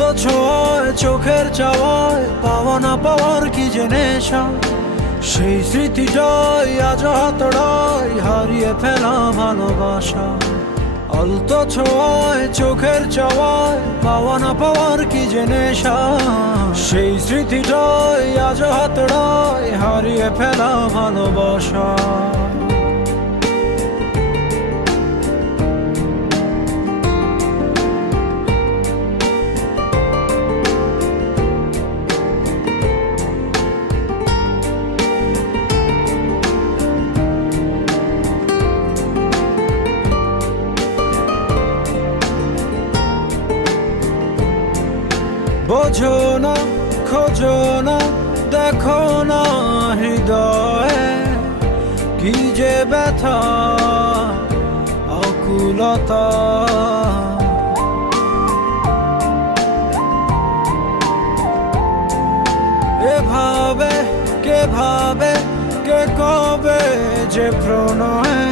আলতো ছোঁয়ায় চোখের চাওয়ায় পাওয়া না পাওয়ার কি যে নেশা, সেই স্মৃতিটাই আজ হাতড়ায় হারিয়ে ফেলা ভালোবাসা। আলতো ছোঁয়ায় চোখের চাওয়ায় পাওয়া না পাওয়ার কি যে নেশা, সেই স্মৃতিটাই আজ হাতড়ায় হারিয়ে ফেলা ভালোবাসা। বোঝো না, খোঁজো না, দেখো না হৃদয়ে কি যে ব্যথা আকুলতা। এভাবে কে ভাবে, কে কবে যে প্রণয়ে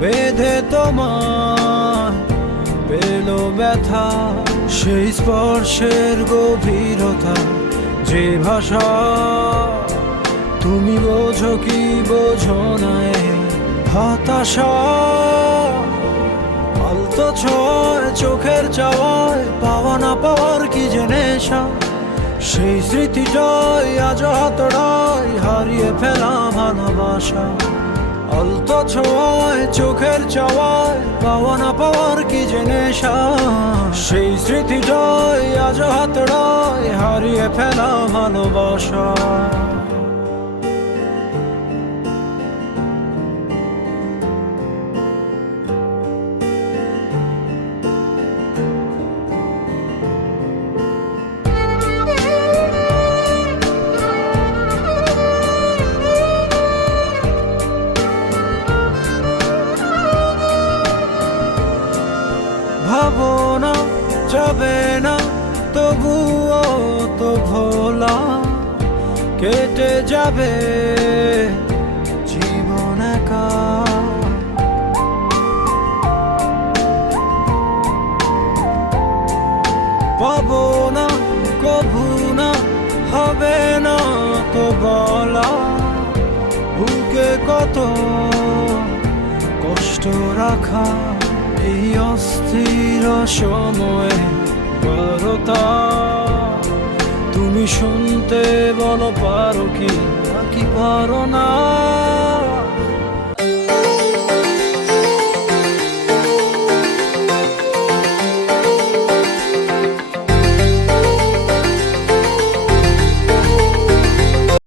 বেঁধে তোমার পেলো ব্যথা। সেই স্পর্শের গভীরতা, যে ভাষা তুমি বোঝো কি বোঝো না হতাশা। আলতো ছোঁয়ায় চোখের চাওয়ায় পাওয়া না পাওয়ার কি যে নেশা, সেই স্মৃতিটাই আজ হাতড়ায় হারিয়ে ফেলা ভালোবাসা। আলতো ছোঁয়ায় চোখের চাওয়ায় পাওয়া না পাওয়ার কি যে নেশা, সেই স্মৃতিটাই আজ হাতড়ায় হারিয়ে ফেলা ভালোবাসা। ভাবনা যাবে না তবুও তো ভোলা, কেটে যাবে জীবন একা। পাবো না কভু না, হবে না তো বলা, বুকে কত কষ্ট রাখা এই অস্থির সময়ে বারতা। তুমি শুনতে বলো পারো কি নাকি পারো না।